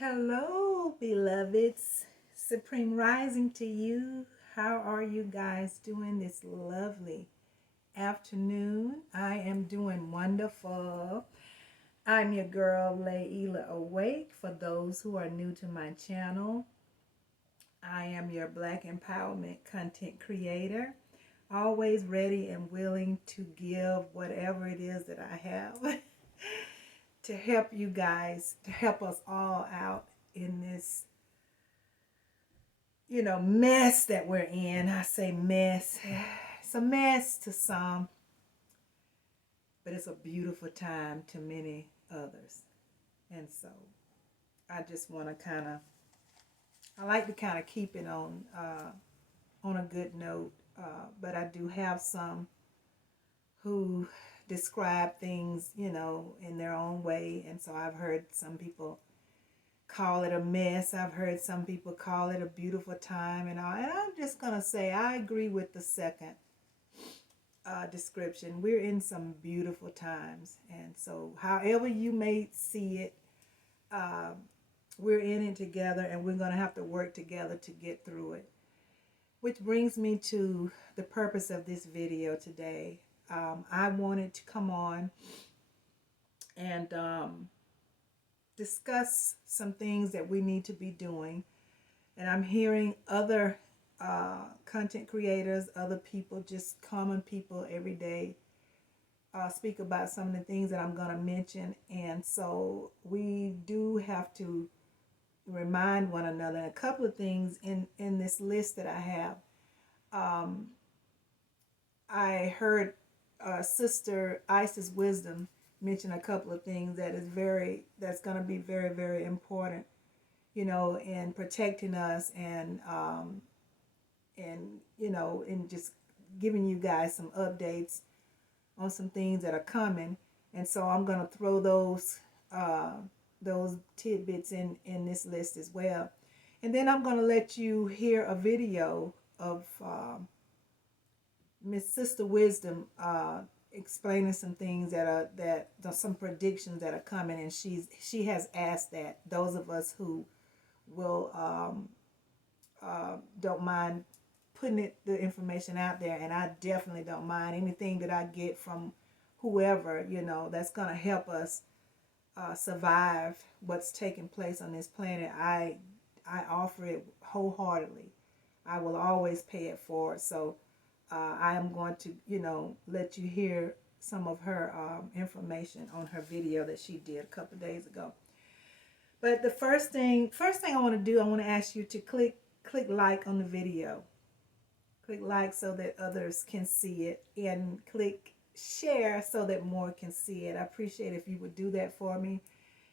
Hello, beloveds. Supreme Rising to you. How are you guys doing this lovely afternoon? I am doing wonderful. I'm your girl, Layla Awake. For those who are new to my channel, I am your Black Empowerment content creator, always ready and willing to give whatever it is that I have to help you guys, to help us all out in this mess that we're in. I say mess. It's a mess to some, but it's a beautiful time to many others. And so I just want to I like to kind of keep it on a good note. But I do have some who describe things, in their own way. And so I've heard some people call it a mess. I've heard some people call it a beautiful time and all. And I'm just going to say I agree with the second description. We're in some beautiful times. And so however you may see it, uh, we're in it together and we're going to have to work together to get through it. Which brings me to the purpose of this video today. I wanted to come on and discuss some things that we need to be doing. And I'm hearing other content creators, other people, just common people every day speak about some of the things that I'm going to mention. And so we do have to remind one another. And a couple of things in this list that I have. I heard Sister Isis Wisdom mention a couple of things that's going to be very, very important, in protecting us and in just giving you guys some updates on some things that are coming. And so I'm going to throw those tidbits in this list as well. And then I'm going to let you hear a video of Miss Sister Wisdom explaining some things that some predictions that are coming, and she has asked that those of us who will don't mind putting the information out there, and I definitely don't mind anything that I get from whoever, that's going to help us survive what's taking place on this planet. I offer it wholeheartedly. I will always pay it forward. So I am going to, let you hear some of her information on her video that she did a couple of days ago. But the first thing I want to do, I want to ask you to click like on the video. Click like so that others can see it, and click share so that more can see it. I appreciate if you would do that for me.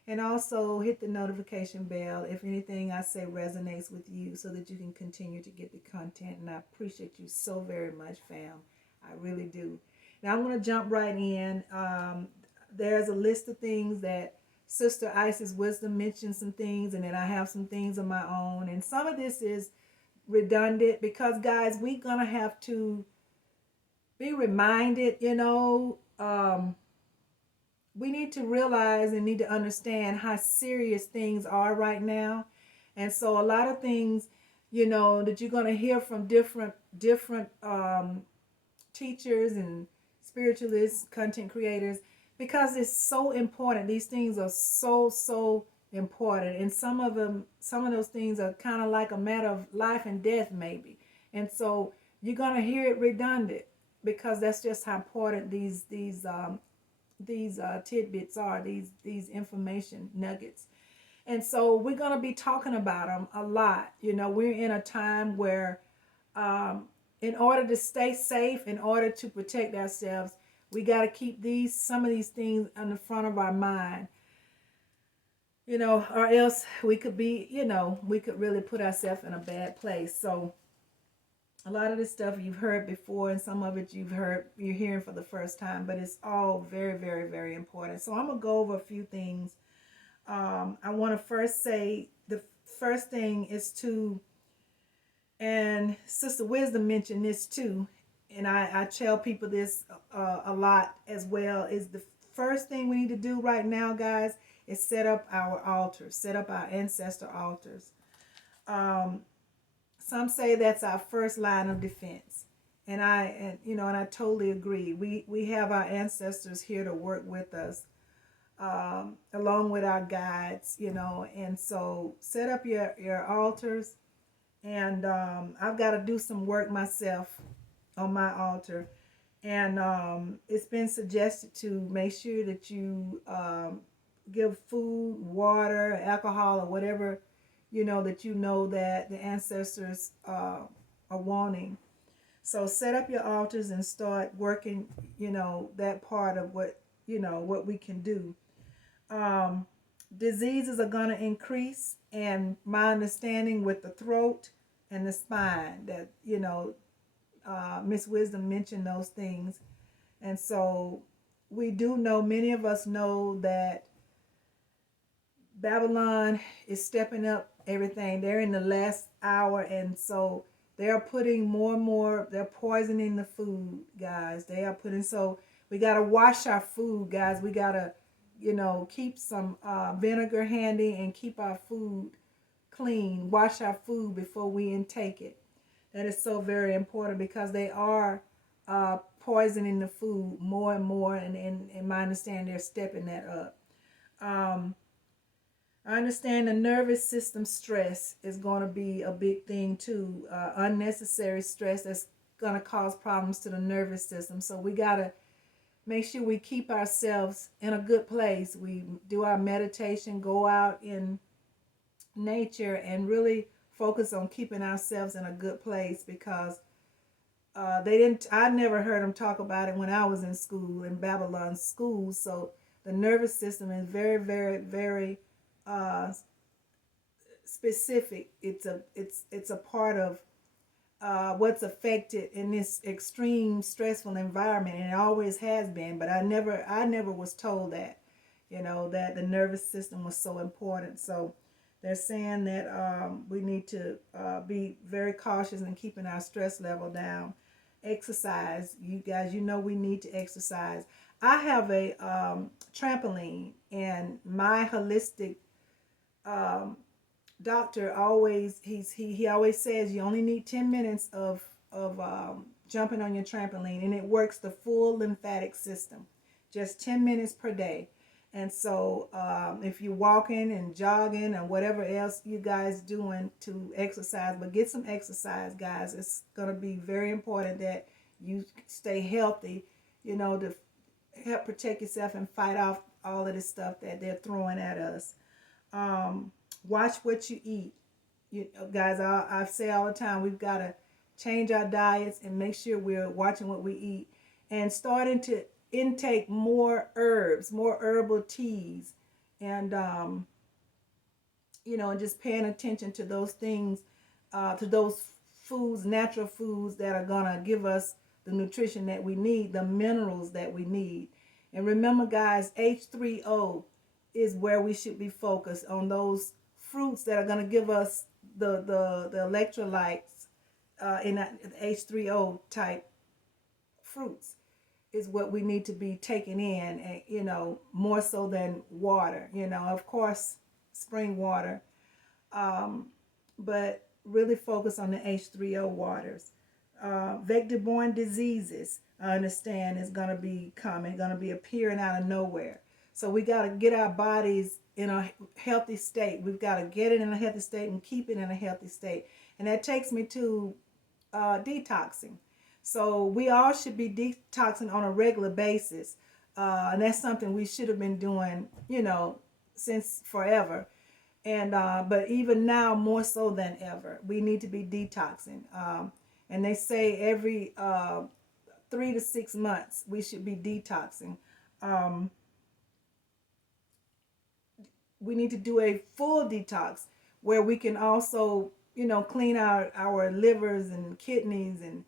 And also hit the notification bell if anything I say resonates with you so that you can continue to get the content. And I appreciate you so very much, fam. I really do. Now I'm going to jump right in. There's a list of things that Sister Isis Wisdom mentioned some things, and then I have some things of my own. And some of this is redundant because, guys, we're going to have to be reminded, we need to realize and need to understand how serious things are right now. And so a lot of things, that you're going to hear from different teachers and spiritualists, content creators, because it's so important. These things are so important. And some of those things are kind of like a matter of life and death, maybe. And so you're going to hear it redundant because that's just how important these tidbits are, these information nuggets. And so we're going to be talking about them a lot. We're in a time where in order to stay safe, in order to protect ourselves, we got to keep some of these things on the front of our mind, or else we could be, we could really put ourselves in a bad place. So a lot of this stuff you've heard before, and some of it you're hearing for the first time, but it's all very, very, very important. So I'm going to go over a few things. I want to first say the first thing is and Sister Wisdom mentioned this too, and I tell people this a lot as well, is the first thing we need to do right now, guys, is set up our altars, set up our ancestor altars. Um, some say that's our first line of defense. And I totally agree. We have our ancestors here to work with us, along with our guides, and so set up your altars. And I've got to do some work myself on my altar. And it's been suggested to make sure that you give food, water, alcohol, or whatever that the ancestors are wanting. So set up your altars and start working, that part of what we can do. Um, Diseases are going to increase, and my understanding with the throat and the spine, that Miss Wisdom mentioned those things. And so we do know, many of us know, that Babylon is stepping up everything. They're in the last hour, and so they're putting more and more, they're poisoning the food, guys. They are putting, so we got to wash our food, guys. We got to, keep some vinegar handy and keep our food clean. Wash our food before we intake it. That is so very important, because they are poisoning the food more and more, and in my understanding, they're stepping that up. I understand the nervous system stress is going to be a big thing too. Unnecessary stress that's going to cause problems to the nervous system. So we got to make sure we keep ourselves in a good place. We do our meditation, go out in nature, and really focus on keeping ourselves in a good place, because I never heard them talk about it when I was in school, in Babylon schools. So the nervous system is very, very, very specific. It's a part of what's affected in this extreme stressful environment, and it always has been. But I never was told that, that the nervous system was so important. So they're saying that we need to be very cautious in keeping our stress level down. Exercise, you guys, we need to exercise. I have a trampoline, and my holistic doctor always he always says you only need 10 minutes of jumping on your trampoline, and it works the full lymphatic system, just 10 minutes per day. And so if you're walking and jogging and whatever else you guys doing to exercise, but get some exercise, guys. It's going to be very important that you stay healthy, to help protect yourself and fight off all of this stuff that they're throwing at us. Watch what you eat. Guys, I say all the time, we've got to change our diets and make sure we're watching what we eat, and starting to intake more herbs, more herbal teas, and and just paying attention to those things, to those foods, natural foods that are gonna give us the nutrition that we need, the minerals that we need. And remember, guys, H3O is where we should be focused on, those fruits that are gonna give us the electrolytes in that H3O type fruits is what we need to be taking in, more so than water, of course, spring water, but really focus on the H3O waters. Vector-borne diseases, I understand, is going to be coming, going to be appearing out of nowhere. So we got to get our bodies in a healthy state. We've got to get it in a healthy state and keep it in a healthy state. And that takes me to detoxing. So we all should be detoxing on a regular basis. And that's something we should have been doing, since forever. And but even now, more so than ever, we need to be detoxing. And they say every 3 to 6 months, we should be detoxing. We need to do a full detox where we can also, clean our livers and kidneys and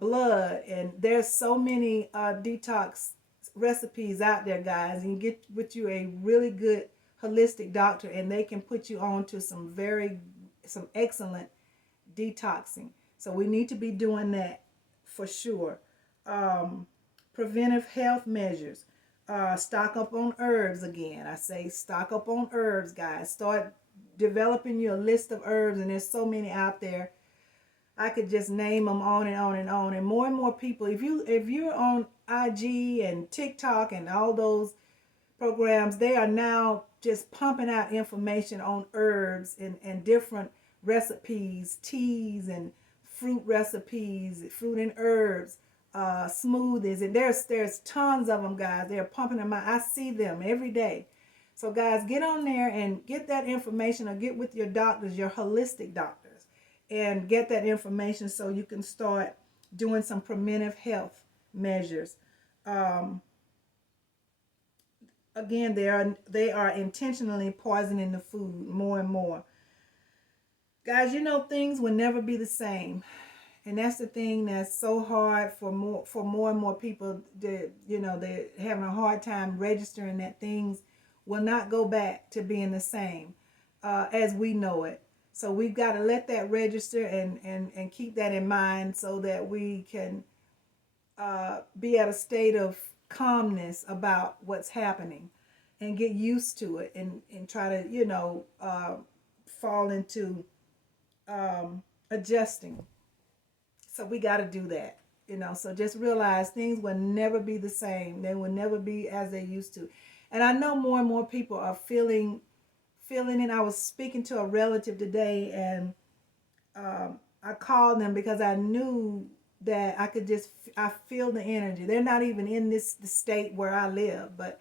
blood. And there's so many detox recipes out there, guys. And you get with you a really good holistic doctor, and they can put you on to some excellent detoxing. So we need to be doing that for sure. Preventive health measures. Stock up on herbs again. I say stock up on herbs, guys. Start developing your list of herbs, and there's so many out there. I could just name them on and on and on. And more people, if you're on IG and TikTok and all those programs, they are now just pumping out information on herbs and different recipes, teas and fruit recipes, fruit and herbs, smoothies, and there's tons of them, guys. They're pumping them out. I see them every day. So guys, get on there and get that information, or get with your doctors, your holistic doctors, and get that information so you can start doing some preventive health measures. Um, Again, they are intentionally poisoning the food more and more. Guys, things will never be the same. And that's the thing that's so hard for more and more people that they're having a hard time registering that things will not go back to being the same as we know it. So we've got to let that register and keep that in mind so that we can be at a state of calmness about what's happening and get used to it, and try to fall into adjusting. So we got to do that. So just realize things will never be the same. They will never be as they used to. And I know more and more people are feeling it. I was speaking to a relative today, and I called them because I knew that I feel the energy. They're not even in the state where I live, but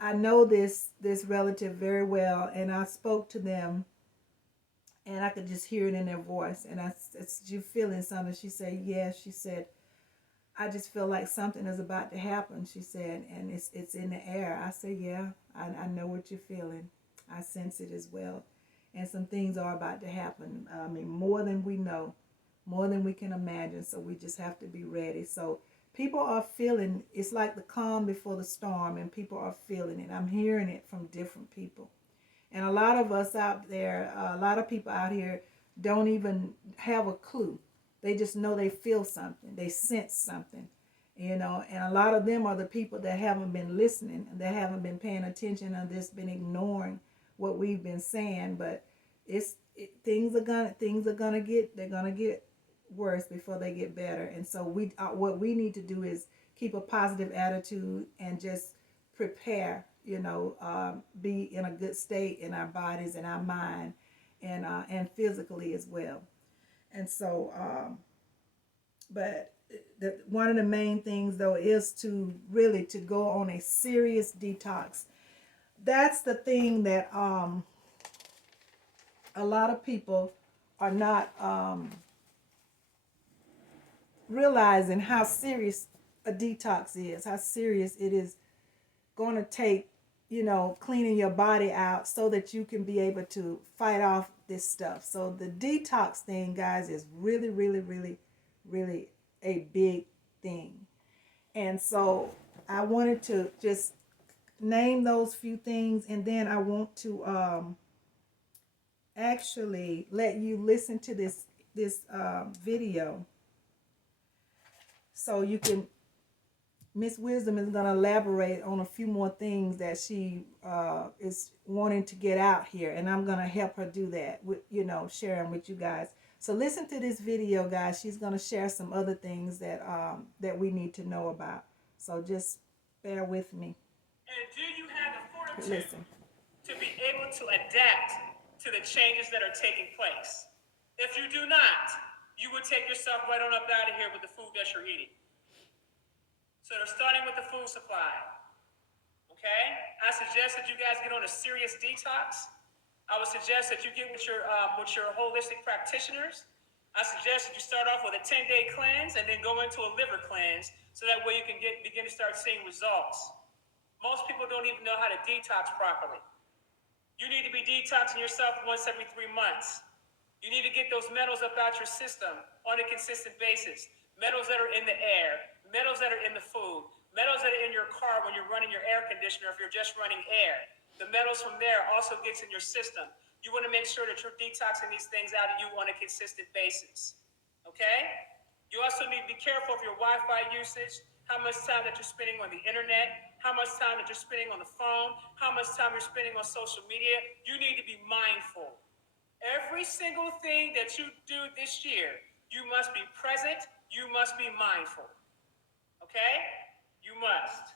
I know this relative very well, and I spoke to them, and I could just hear it in their voice. And I said, "You feeling something?" She said, "Yes." She said, "I just feel like something is about to happen." She said, "And it's in the air." I said, "Yeah, I know what you're feeling. I sense it as well. And some things are about to happen. I mean, more than we know, more than we can imagine. So we just have to be ready." So people are feeling, it's like the calm before the storm, and people are feeling it. I'm hearing it from different people. And a lot of us out there, a lot of people out here don't even have a clue. They just know they feel something, they sense something, and a lot of them are the people that haven't been listening and that haven't been paying attention and just been ignoring what we've been saying. But things are gonna get worse before they get better. And so what we need to do is keep a positive attitude and just prepare, be in a good state in our bodies and our mind, and physically as well. And so, but one of the main things though is to really to go on a serious detox. That's the thing that a lot of people are not realizing how serious a detox is, how serious it is going to take, cleaning your body out so that you can be able to fight off this stuff. So the detox thing, guys, is really, really, really, really a big thing. And so I wanted to just name those few things, and then I want to actually let you listen to this video so you can. Miss Wisdom is going to elaborate on a few more things that she is wanting to get out here, and I'm going to help her do that with, sharing with you guys. So listen to this video, guys. She's going to share some other things that we need to know about. So just bear with me. And do you have the fortitude to be able to adapt to the changes that are taking place? If you do not, you would take yourself right on up out of here with the food that you're eating. So they're starting with the food supply. Okay? I suggest that you guys get on a serious detox. I would suggest that you get with your holistic practitioners. I suggest that you start off with a 10-day cleanse and then go into a liver cleanse, so that way you can begin to start seeing results. Most people don't even know how to detox properly. You need to be detoxing yourself once every 3 months. You need to get those metals up out your system on a consistent basis. Metals that are in the air, metals that are in the food, metals that are in your car when you're running your air conditioner if you're just running air. The metals from there also gets in your system. You want to make sure that you're detoxing these things out of you on a consistent basis. Okay? You also need to be careful of your Wi-Fi usage, how much time that you're spending on the internet, how much time that you're spending on the phone, how much time you're spending on social media. You need to be mindful. Every single thing that you do this year, you must be present, you must be mindful. Okay? You must.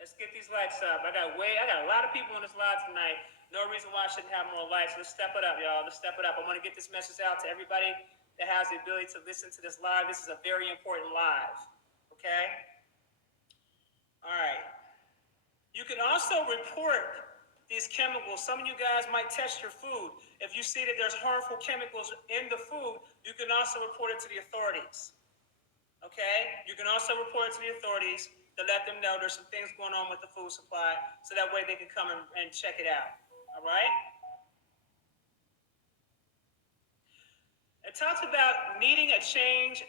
Let's get these lights up. I got a lot of people on this live tonight. No reason why I shouldn't have more lights. Let's step it up, y'all. Let's step it up. I want to get this message out to everybody that has the ability to listen to this live. This is a very important live. Okay? All right. You can also report these chemicals. Some of you guys might test your food. If you see that there's harmful chemicals in the food, you can also report it to the authorities. Okay? You can also report it to the authorities to let them know there's some things going on with the food supply, so that way they can come and check it out. All right? It talks about needing a change.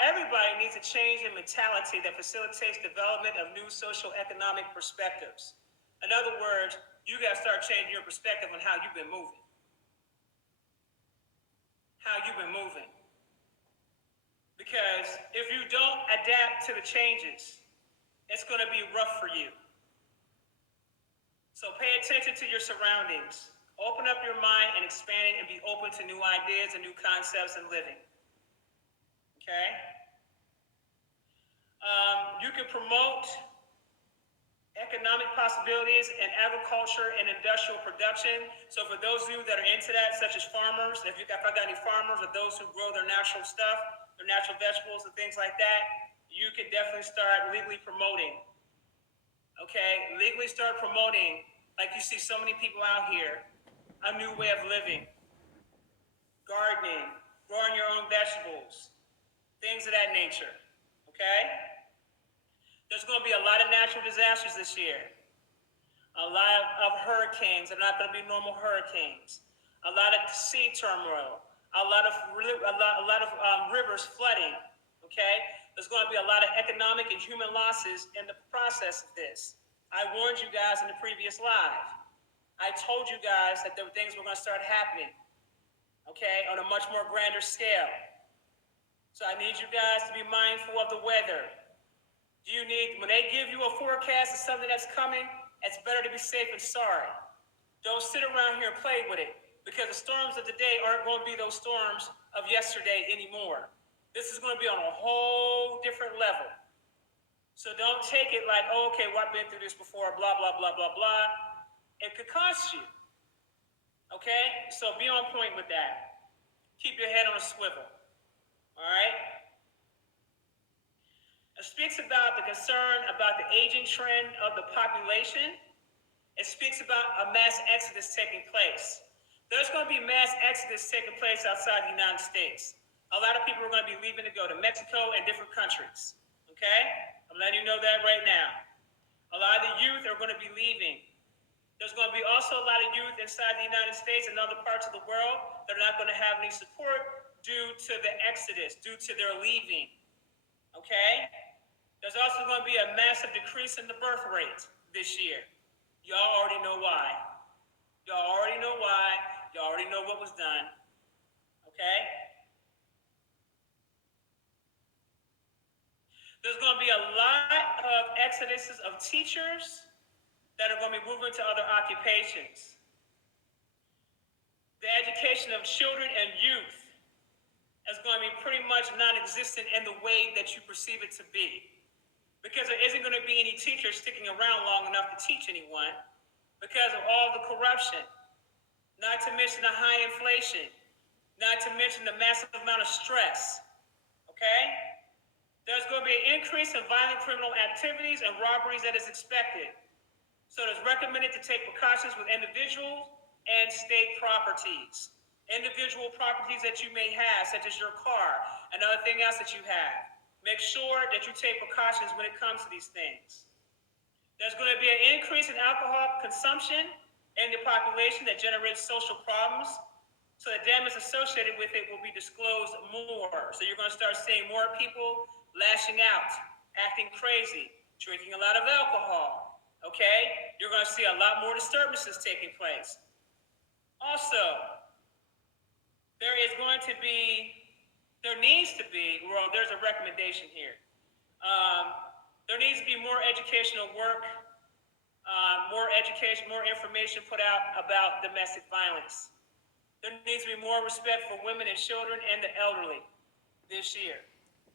Everybody needs a change in mentality that facilitates development of new social economic perspectives. In other words, you got to start changing your perspective on how you've been moving. How you've been moving. Because if you don't adapt to the changes, it's going to be rough for you. So pay attention to your surroundings. Open up your mind and expand it, and be open to new ideas and new concepts in living. Okay? You can promote economic possibilities in agriculture and industrial production. So for those of you that are into that, such as farmers, if I got any farmers or those who grow their natural stuff, their natural vegetables and things like that, you can definitely start legally promoting. Okay? Legally start promoting, like you see so many people out here, a new way of living. Gardening, growing your own vegetables, things of that nature. Okay? There's going to be a lot of natural disasters this year. A lot of hurricanes. They're not going to be normal hurricanes. A lot of sea turmoil. A lot of rivers flooding. Okay? There's going to be a lot of economic and human losses in the process of this. I warned you guys in the previous live. I told you guys that there were things were going to start happening. Okay? On a much more grander scale. So I need you guys to be mindful of the weather. When they give you a forecast of something that's coming, it's better to be safe than sorry. Don't sit around here and play with it, because the storms of today aren't going to be those storms of yesterday anymore. This is going to be on a whole different level. So don't take it like, oh, okay, well, I've been through this before, blah, blah, blah, blah, blah. It could cost you. Okay? So be on point with that. Keep your head on a swivel. All right? It speaks about the concern about the aging trend of the population. It speaks about a mass exodus taking place. There's going to be mass exodus taking place outside the United States. A lot of people are going to be leaving to go to Mexico and different countries. Okay? I'm letting you know that right now. A lot of the youth are going to be leaving. There's going to be also a lot of youth inside the United States and other parts of the world that are not going to have any support due to the exodus, due to their leaving. Okay? There's also going to be a massive decrease in the birth rate this year. Y'all already know why. Y'all already know why. Y'all already know what was done. Okay? There's going to be a lot of exoduses of teachers that are going to be moving to other occupations. The education of children and youth is going to be pretty much non-existent in the way that you perceive it to be. Because there isn't going to be any teachers sticking around long enough to teach anyone because of all the corruption, not to mention the high inflation, not to mention the massive amount of stress, okay? There's going to be an increase in violent criminal activities and robberies that is expected. So it's recommended to take precautions with individual and state properties. Individual properties that you may have, such as your car and other thing else that you have. Make sure that you take precautions when it comes to these things. There's going to be an increase in alcohol consumption in the population that generates social problems. So the damage associated with it will be disclosed more. So you're going to start seeing more people lashing out, acting crazy, drinking a lot of alcohol. Okay? You're going to see a lot more disturbances taking place. Also, there needs to be, well, there's a recommendation here. There needs to be more educational work, more education, more information put out about domestic violence. There needs to be more respect for women and children and the elderly this year.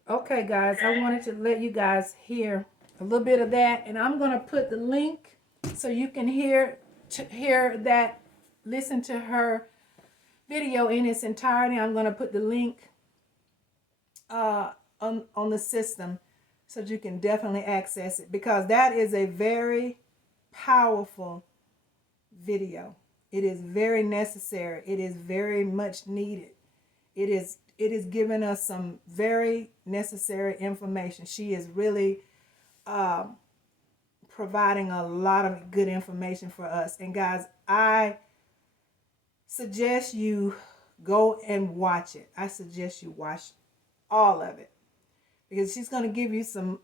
Okay, guys, I Okay? wanted to let you guys hear a little bit of that, and I'm gonna put the link so you can hear that, listen to her video in its entirety. I'm gonna put the link on the system so that you can definitely access it, because that is a very powerful video. It is very necessary. It is very much needed. It is giving us some very necessary information. She is really providing a lot of good information for us. And guys, I suggest you go and watch it. I suggest you watch all of it, because she's going to give you some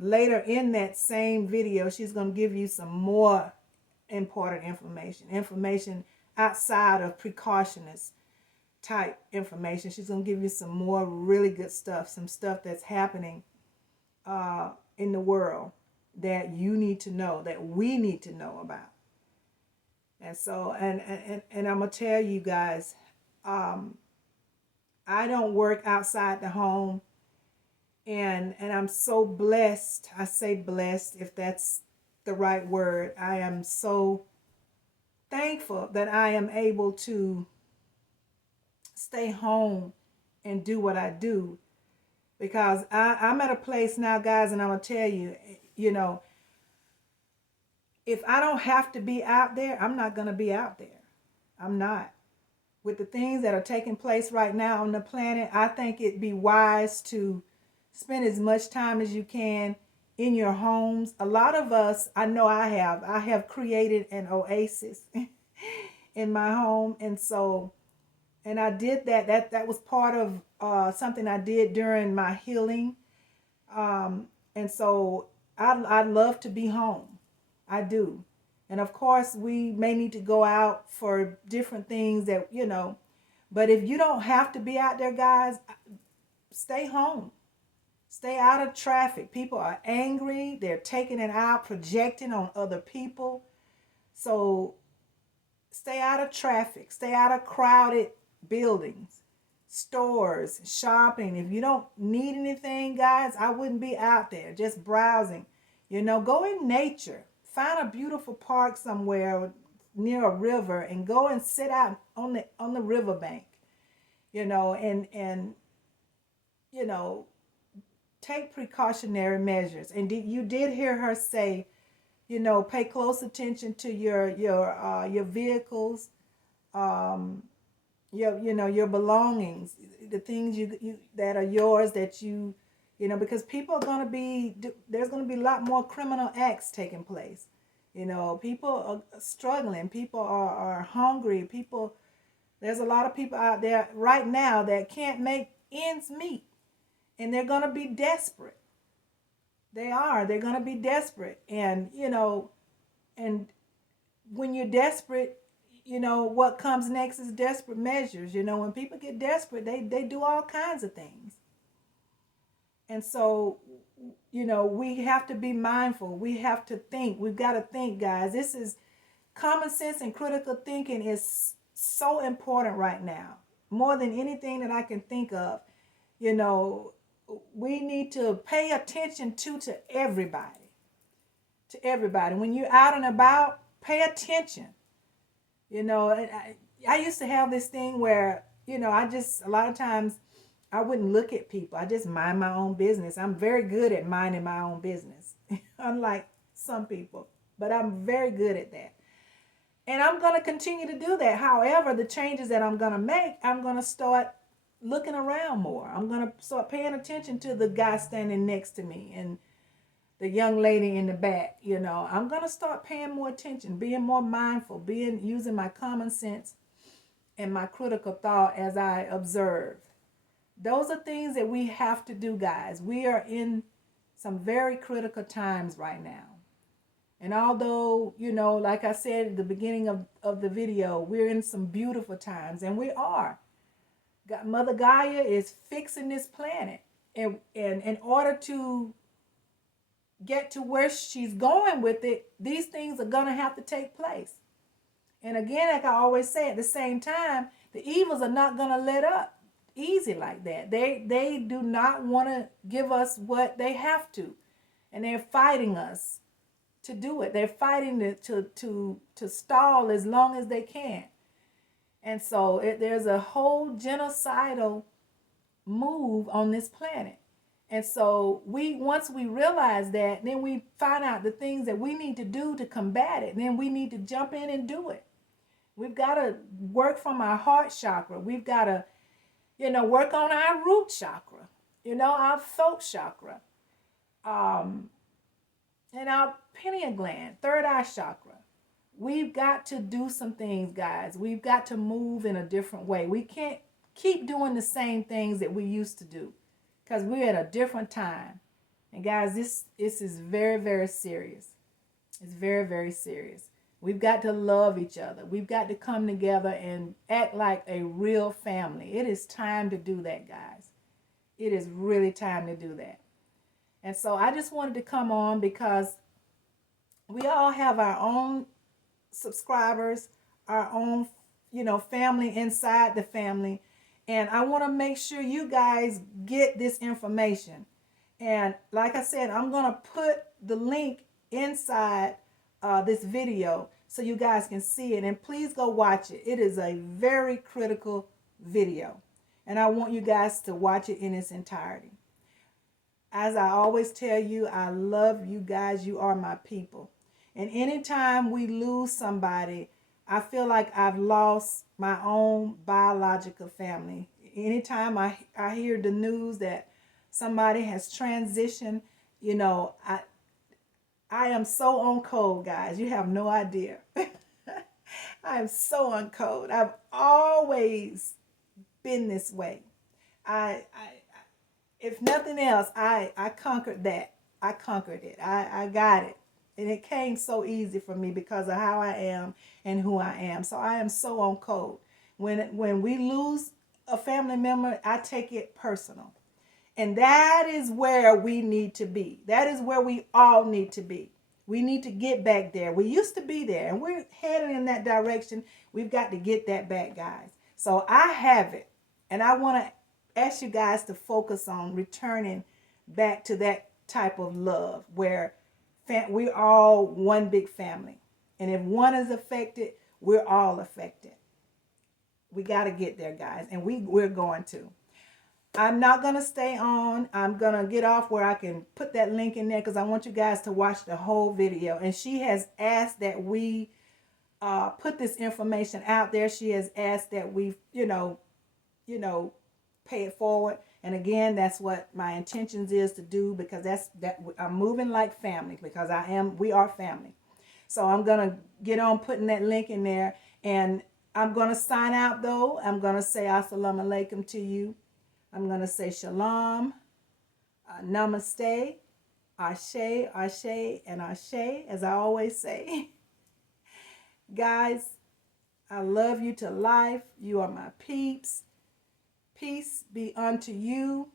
later in that same video. She's going to give you some more important information outside of precautionist type information. She's going to give you some more really good stuff, some stuff that's happening in the world that you need to know, that we need to know about. And so, and I'm going to tell you guys, I don't work outside the home, and I'm so blessed. I say blessed, if that's the right word. I am so thankful that I am able to stay home and do what I do, because I'm at a place now, guys, and I'm gonna tell you, if I don't have to be out there, I'm not gonna be out there. I'm not. With the things that are taking place right now on the planet, I think it'd be wise to spend as much time as you can in your homes. A lot of us, I know I have created an oasis in my home. And so, and I did that was part of something I did during my healing. And so I love to be home. I do. And of course, we may need to go out for different things that, but if you don't have to be out there, guys, stay home. Stay out of traffic. People are angry. They're taking it out, projecting on other people. So stay out of traffic. Stay out of crowded buildings, stores, shopping. If you don't need anything, guys, I wouldn't be out there just browsing. Go in nature. Find a beautiful park somewhere near a river and go and sit out on the riverbank, and take precautionary measures. And you did hear her say, pay close attention to your vehicles, your belongings, the things you that are yours, that because people are going to be, there's going to be a lot more criminal acts taking place. People are struggling. People are hungry. There's a lot of people out there right now that can't make ends meet. And they're going to be desperate. They're going to be desperate. And, and when you're desperate, what comes next is desperate measures. When people get desperate, they do all kinds of things. And so, we have to be mindful. We have to think. We've got to think, guys. This is common sense, and critical thinking is so important right now. More than anything that I can think of. We need to pay attention to everybody. To everybody. When you're out and about, pay attention. I used to have this thing where, a lot of times I wouldn't look at people. I just mind my own business. I'm very good at minding my own business, unlike some people, but I'm very good at that. And I'm going to continue to do that. However, the changes that I'm going to make, I'm going to start looking around more. I'm going to start paying attention to the guy standing next to me and the young lady in the back. I'm going to start paying more attention, being more mindful, using my common sense and my critical thought as I observe. Those are things that we have to do, guys. We are in some very critical times right now. And although, like I said at the beginning of the video, we're in some beautiful times, and we are. Mother Gaia is fixing this planet. And in order to get to where she's going with it, these things are going to have to take place. And again, like I always say, at the same time, the evils are not going to let up easy like that. They do not want to give us what they have to. And they're fighting us to do it. They're fighting to stall as long as they can. And so there's a whole genocidal move on this planet. And so once we realize that, then we find out the things that we need to do to combat it. Then we need to jump in and do it. We've got to work from our heart chakra. We've got to, work on our root chakra, our throat chakra, and our pineal gland, third eye chakra. We've got to do some things, guys. We've got to move in a different way. We can't keep doing the same things that we used to do because we're at a different time. And guys, this is very, very serious. It's very, very serious. We've got to love each other. We've got to come together and act like a real family. It is time to do that, guys. It is really time to do that. And so I just wanted to come on because we all have our own subscribers, our own, family inside the family. And I want to make sure you guys get this information. And like I said, I'm going to put the link inside this video so you guys can see it. And please go watch it. It is a very critical video. And I want you guys to watch it in its entirety. As I always tell you, I love you guys. You are my people. And anytime we lose somebody, I feel like I've lost my own biological family. Anytime I hear the news that somebody has transitioned, I am so on code, guys. You have no idea. I am so on code. I've always been this way. If nothing else, I conquered that. I conquered it. I got it. And it came so easy for me because of how I am and who I am. So I am so on code. When we lose a family member, I take it personal. And that is where we need to be. That is where we all need to be. We need to get back there. We used to be there and we're heading in that direction. We've got to get that back, guys. So I have it. And I want to ask you guys to focus on returning back to that type of love where we're all one big family. And if one is affected, we're all affected. We got to get there, guys. And we're going to. I'm not going to stay on. I'm going to get off where I can put that link in there because I want you guys to watch the whole video. And she has asked that we put this information out there. She has asked that we, pay it forward. And again, that's what my intentions is to do because I'm moving like family because we are family. So I'm going to get on putting that link in there. And I'm going to sign out though. I'm going to say assalamu alaikum to you. I'm going to say shalom, namaste, ashe, ashe, and ashe, as I always say. Guys, I love you to life. You are my peeps. Peace be unto you.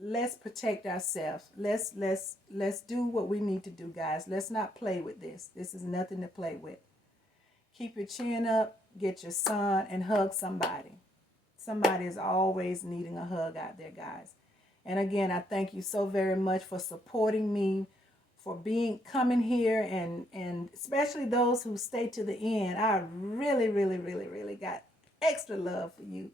Let's protect ourselves. Let's do what we need to do, guys. Let's not play with this. This is nothing to play with. Keep your chin up, get your sun, and hug somebody. Somebody is always needing a hug out there, guys. And again, I thank you so very much for supporting me, for coming here, and especially those who stay to the end. I really, really, really, really got extra love for you.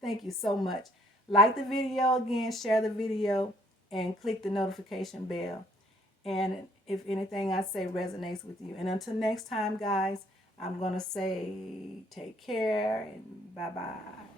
Thank you so much. Like the video again, share the video, and click the notification bell. And if anything I say resonates with you. And until next time, guys, I'm going to say take care and bye-bye.